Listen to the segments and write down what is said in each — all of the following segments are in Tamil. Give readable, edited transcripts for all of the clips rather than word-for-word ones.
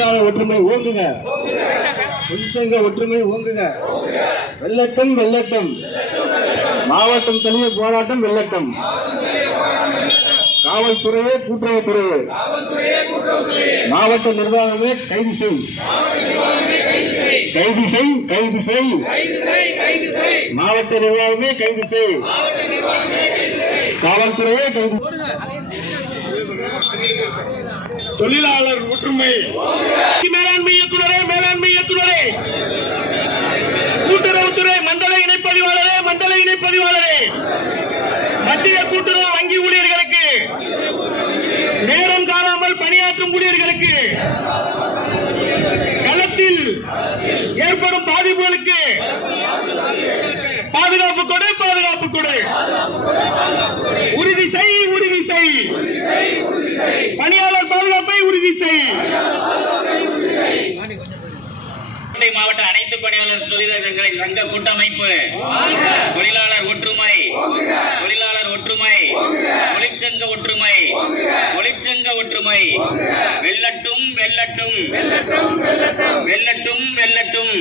தொழிலாளர் ஒற்றுமை ஓங்குக, தொழிற்சங்க ஒற்றுமை ஓங்குக. வெள்ளட்டும் வெள்ளட்டும், மாவட்டம் தனிய போராட்டம் வெள்ளட்டும். காவல்துறையே கூட்டுறவுத்துறையே, மாவட்ட நிர்வாகமே கைது செய், கைது செய், கைது செய். மாவட்ட நிர்வாகமே கைது செய், காவல்துறையே கைது. தொழிலாளர் ஒற்றுமை. மேலாண்மை இயக்குநரே, மேலாண்மை இயக்குநரே, கூட்டுறவுத்துறை மண்டல இணைப்பதிவாளரே, மண்டல இணைப்பதிவாளரே, மத்திய கூட்டுறவு வங்கி ஊழியர்களுக்கு, நேரம் காணாமல் பணியாற்றும் ஊழியர்களுக்கு, களத்தில் ஏற்படும் பாதிப்புகளுக்கு பாதுகாப்பு கொடு, பாதுகாப்பு கொடு. உறுதி செய், உறுதி செய். பணியாளர் பாதுகாப்பை உறுதி செய். மாவட்ட அனைத்து பணியாளர் தொழிலாளர்களை சங்க கூட்டமைப்பு, தொழிலாளர் ஒற்றுமை, தொழிலாளர் ஒற்றுமை, தொழிற்சங்க ஒற்றுமை, தொழிற்சங்க ஒற்றுமை. வெல்லட்டும் வெல்லட்டும், வெல்லட்டும் வெல்லட்டும்.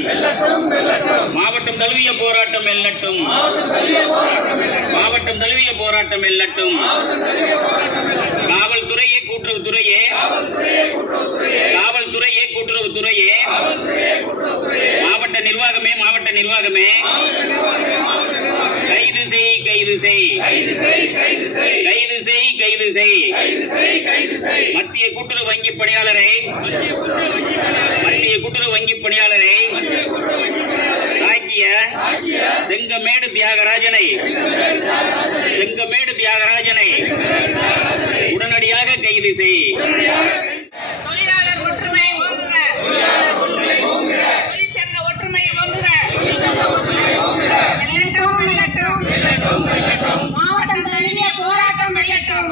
மாவட்டம் தழுவிய போராட்டம் வெல்லட்டும், மாவட்டம் தழுவிய போராட்டம் வெல்லட்டும். காவல்துறையே கூட்டுறவுத்துறையே, காவல்துறையே கூட்டுறவுத்துறையே, மாவட்ட நிர்வாகமே, மாவட்ட நிர்வாகமே, கைது செய், கைது செய், கைது செய், கைது செய். மத்திய கூட்டுறவு வங்கி பணியாளரை, மத்திய கூட்டுறவு வங்கி பணியாளரை தாக்கிய செங்கமேடு தியாகராஜனை, செங்கமேடு தியாகராஜனை உடனடியாக கைது செய். தொழிலாளர் ஒற்றுமை ஓங்குக, தொழிற்சங்க ஒற்றுமை ஓங்குக. வெல்லட்டும் வெல்லட்டும், மாவட்டம் தழுவிய போராட்டம் வெல்லட்டும்.